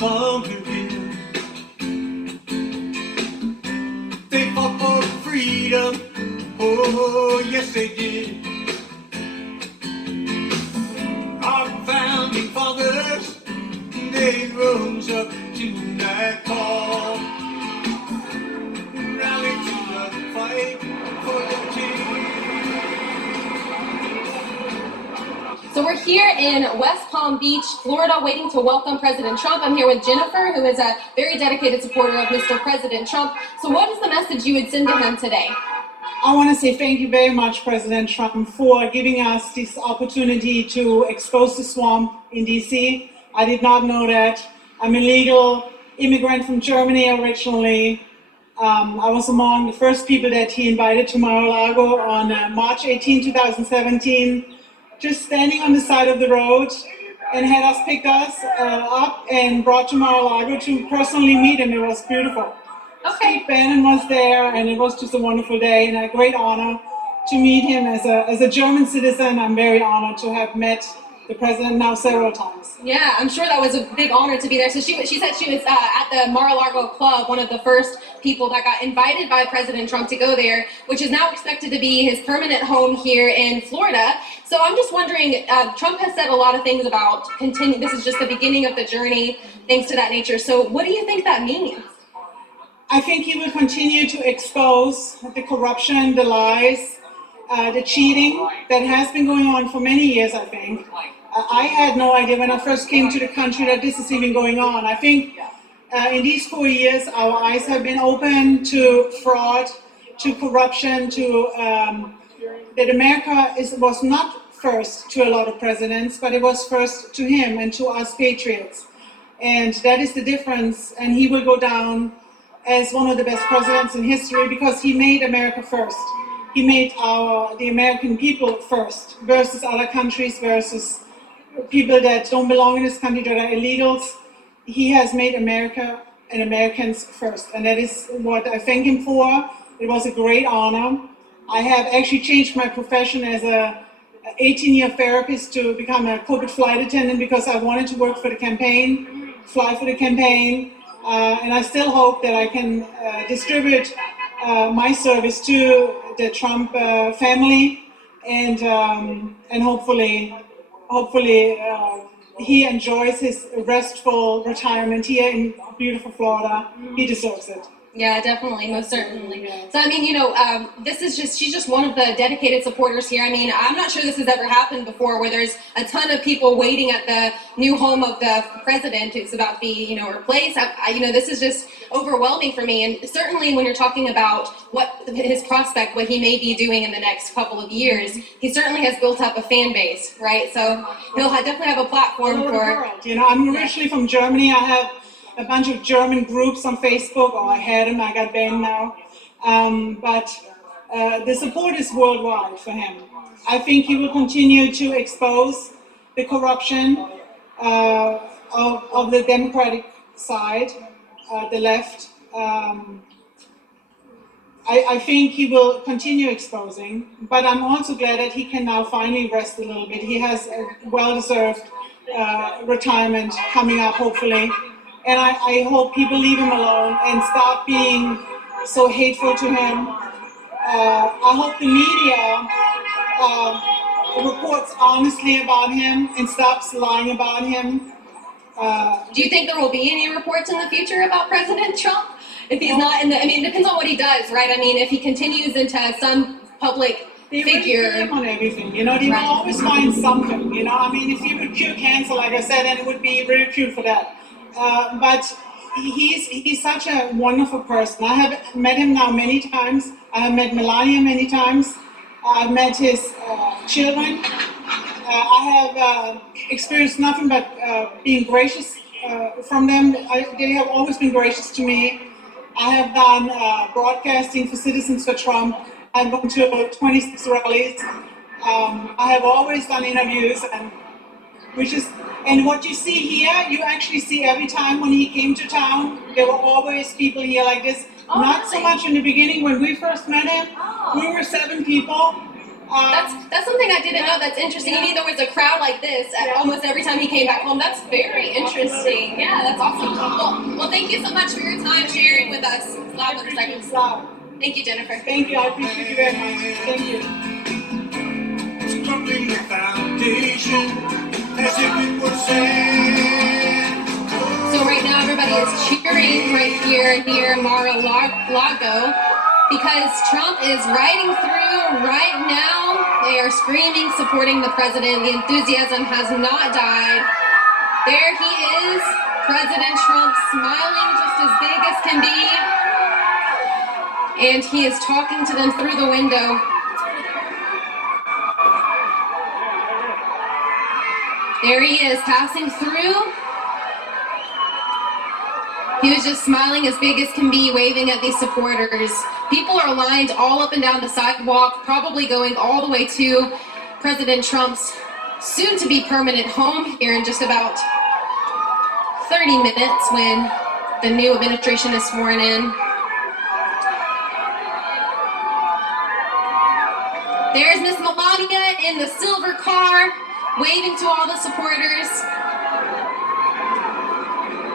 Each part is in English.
conquered him. They fought for freedom, oh yes they did. Our founding fathers, they rose up to that call, rallied to the fight for the king. So we're here in West Palm Beach, Florida, waiting to welcome President Trump. I'm here with Jennifer, who is a very dedicated supporter of Mr. President Trump. So what is the message you would send to him today? I want to say thank you very much, President Trump, for giving us this opportunity to expose the swamp in DC. I did not know that. I'm a legal immigrant from Germany originally. I was among the first people that he invited to Mar-a-Lago on March 18, 2017. Just standing on the side of the road, and had us picked us up and brought to Mar-a-Lago to personally meet him. It was beautiful. Okay. Steve Bannon was there, and it was just a wonderful day and a great honor to meet him as a German citizen. I'm very honored to have met the president now several times. Yeah, I'm sure that was a big honor to be there. So she said she was at the Mar-a-Lago Club, one of the first people that got invited by President Trump to go there, which is now expected to be his permanent home here in Florida. So I'm just wondering, Trump has said a lot of things about this is just the beginning of the journey, things to that nature. So what do you think that means? I think he will continue to expose the corruption, the lies, the cheating that has been going on for many years, I think. I had no idea when I first came to the country that this is even going on. I think in these 4 years, our eyes have been open to fraud, to corruption, to that America was not first to a lot of presidents, but it was first to him and to us patriots. And that is the difference. And he will go down as one of the best presidents in history because he made America first. He made the American people first versus other countries, versus people that don't belong in this country, that are illegals. He has made America and Americans first, and that is what I thank him for. It was a great honor. I have actually changed my profession as a 18-year therapist to become a corporate flight attendant because I wanted to work for the campaign, fly for the campaign, and I still hope that I can distribute my service to the Trump family, and hopefully he enjoys his restful retirement here in beautiful Florida. He deserves it. Yeah, definitely, most certainly. So, I mean, she's just one of the dedicated supporters here. I mean, I'm not sure this has ever happened before where there's a ton of people waiting at the new home of the president who's about to be, replaced. This is just overwhelming for me. And certainly when you're talking about what his prospect, what he may be doing in the next couple of years, he certainly has built up a fan base, right? So he'll definitely have a platform for... I'm originally from Germany. I have a bunch of German groups on Facebook, or I had them, I got banned now. But the support is worldwide for him. I think he will continue to expose the corruption of the Democratic side, the left. I think he will continue exposing, but I'm also glad that he can now finally rest a little bit. He has a well-deserved retirement coming up, hopefully. And I hope people leave him alone and stop being so hateful to him. I hope the media reports honestly about him and stops lying about him. Do you think there will be any reports in the future about President Trump? If he's not it depends on what he does, right? I mean, if he continues into some public figure. They on everything, they will always find something, if you ridicule cancer, like I said, then it would be ridiculed for that. But he's such a wonderful person. I have met him now many times. I have met Melania many times. I've met his children. I have experienced nothing but being gracious from them. They have always been gracious to me. I have done broadcasting for Citizens for Trump. I've gone to 26 rallies. I have always done interviews, and what you see here, you actually see every time when he came to town. There were always people here like this. Not so much in the beginning when we first met him. We were 7 people. That's something I didn't know. That's interesting. You mean there was a crowd like this almost every time he came back home? That's very interesting. Yeah, that's awesome. Well, thank you so much for your time sharing with us. Loud motorcycles. Thank you, Jennifer. Thank you. I appreciate you very much. Thank you. Crumbling the foundation as if it were sand. So right now everybody is cheering right here near Mar-a-Lago because Trump is riding through right now. They are screaming, supporting the president. The enthusiasm has not died. There he is, President Trump, smiling just as big as can be. And he is talking to them through the window. There he is, passing through. He was just smiling as big as can be, waving at these supporters. People are lined all up and down the sidewalk, probably going all the way to President Trump's soon-to-be permanent home here in just about 30 minutes when the new administration is sworn in. There's Miss Melania in the silver car, waving to all the supporters.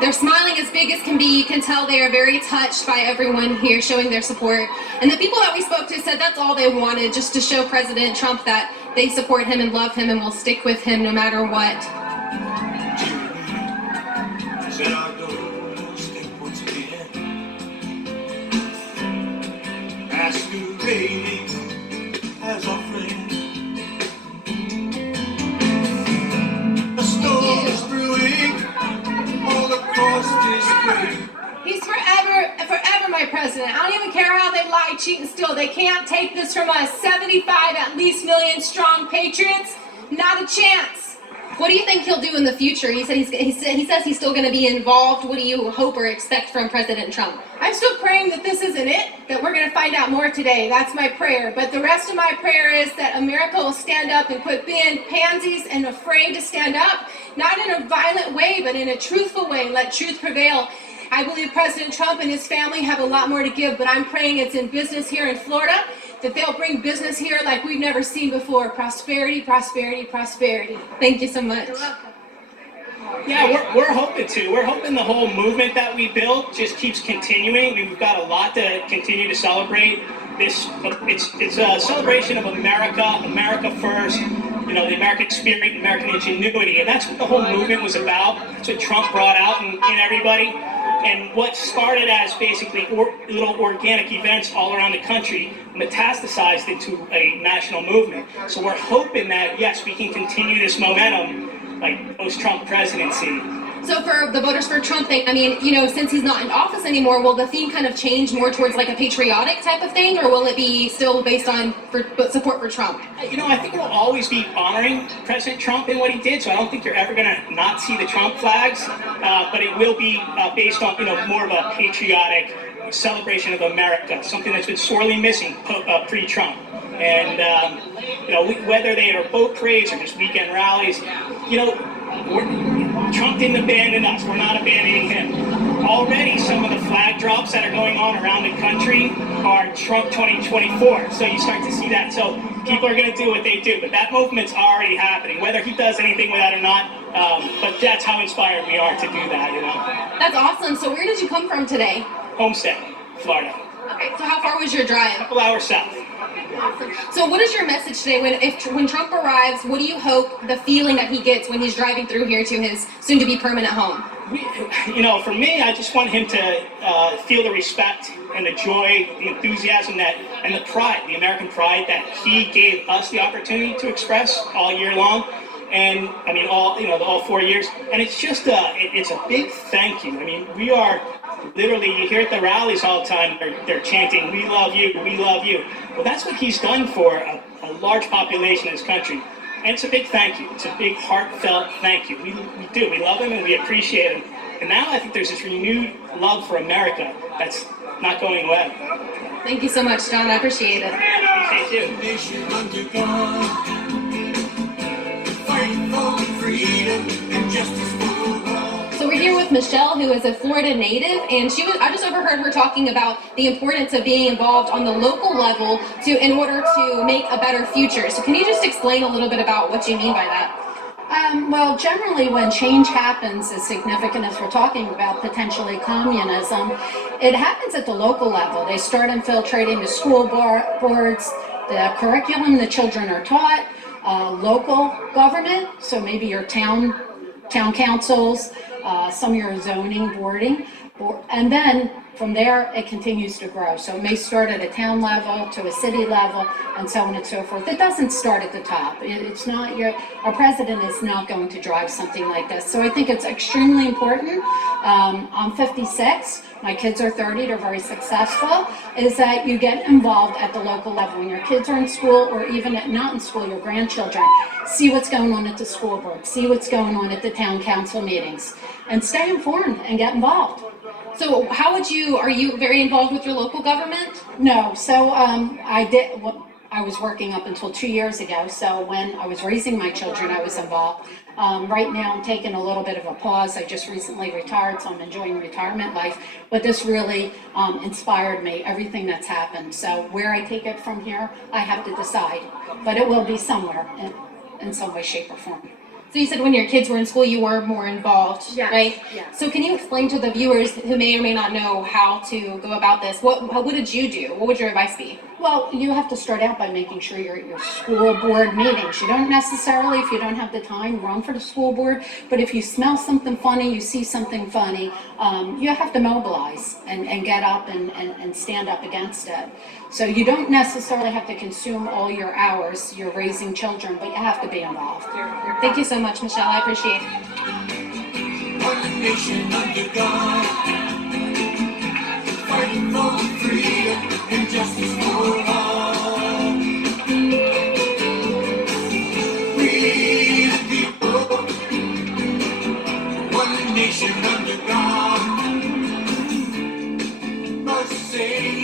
They're smiling as big as can be. You can tell they are very touched by everyone here showing their support. And the people that we spoke to said that's all they wanted, just to show President Trump that they support him and love him and will stick with him no matter what. Said I'll go step once again. Masquerading as a friend. A storm is brewing all across this way. He's forever my president. I don't even care how they lie, cheat, and steal. They can't take this from us. 75 at least million strong patriots. Not a chance. What do you think he'll do in the future? He says he's still going to be involved. What do you hope or expect from President Trump? I'm still praying that this isn't it, that we're going to find out more today. That's my prayer. But the rest of my prayer is that America will stand up and quit being pansies and afraid to stand up, not in a violent way, but in a truthful way. Let truth prevail. I believe President Trump and his family have a lot more to give, but I'm praying it's in business here in Florida, that they'll bring business here like we've never seen before. Prosperity, prosperity, prosperity. Thank you so much. Yeah, we're hoping to. We're hoping the whole movement that we built just keeps continuing. We've got a lot to continue to celebrate. It's a celebration of America, America first, you know, the American spirit, American ingenuity, and that's what the whole movement was about. That's what Trump brought out in everybody. And what started as basically little organic events all around the country metastasized into a national movement. So we're hoping that, yes, we can continue this momentum like post-Trump presidency. So for the voters for Trump thing, I mean, you know, since he's not in office anymore, will the theme kind of change more towards like a patriotic type of thing, or will it be still based on support for Trump? You know, I think we'll always be honoring President Trump and what he did, so I don't think you're ever going to not see the Trump flags, but it will be based on, you know, more of a patriotic celebration of America, something that's been sorely missing pre-Trump. And, you know, whether they are boat parades or just weekend rallies, you know, Trump didn't abandon us. We're not abandoning him. Already, some of the flag drops that are going on around the country are Trump 2024. So you start to see that. So people are going to do what they do. But that movement's already happening, whether he does anything with that or not. But that's how inspired we are to do that, you know. That's awesome. So where did you come from today? Homestead, Florida. Okay, so how far was your drive? A couple hours south. So what is your message today? When Trump arrives, what do you hope the feeling that he gets when he's driving through here to his soon-to-be permanent home? You know, for me, I just want him to feel the respect and the joy, the enthusiasm and the pride, the American pride that he gave us the opportunity to express all year long. And I mean, all 4 years. And it's just it's a big thank you. I mean, we are literally, you hear at the rallies all the time, they're chanting, "We love you, we love you." Well, that's what he's done for a large population in this country. And it's a big thank you. It's a big heartfelt thank you. We do. We love him and we appreciate him. And now I think there's this renewed love for America that's not going away. Thank you so much, John. I appreciate it. Thank you. Nation under God, fight for freedom and justice for all. So we're here here with Michelle, who is a Florida native, and I just overheard her talking about the importance of being involved on the local level in order to make a better future. So can you just explain a little bit about what you mean by that? Well, generally when change happens, as significant as we're talking about potentially communism, it happens at the local level. They start infiltrating the school boards, the curriculum the children are taught, local government, so maybe your town councils, some of your zoning boarding, and then from there it continues to grow. So it may start at a town level to a city level and so on and so forth. It doesn't start at the top. It's not our president is not going to drive something like this. So I think it's extremely important. I'm 56. My kids are 30, they're very successful, is that you get involved at the local level. When your kids are in school or even not in school, your grandchildren, see what's going on at the school board, see what's going on at the town council meetings, and stay informed and get involved. So are you very involved with your local government? No, so I was working up until 2 years ago, so when I was raising my children, I was involved. Right now, I'm taking a little bit of a pause. I just recently retired, so I'm enjoying retirement life. But this really inspired me, everything that's happened. So where I take it from here, I have to decide. But it will be somewhere in some way, shape, or form. So you said when your kids were in school, you were more involved, Yes, right? yes. So can you explain to the viewers who may or may not know how to go about this? What did you do? What would your advice be? Well, you have to start out by making sure you're at your school board meetings. You don't necessarily, if you don't have the time, run for the school board, but if you smell something funny, you see something funny, you have to mobilize and get up and stand up against it. So you don't necessarily have to consume all your hours. You're raising children, but you have to be involved. Thank you so much, Michelle. I appreciate it. One nation under God, fighting for freedom and justice for all. We the people, one nation under God, must say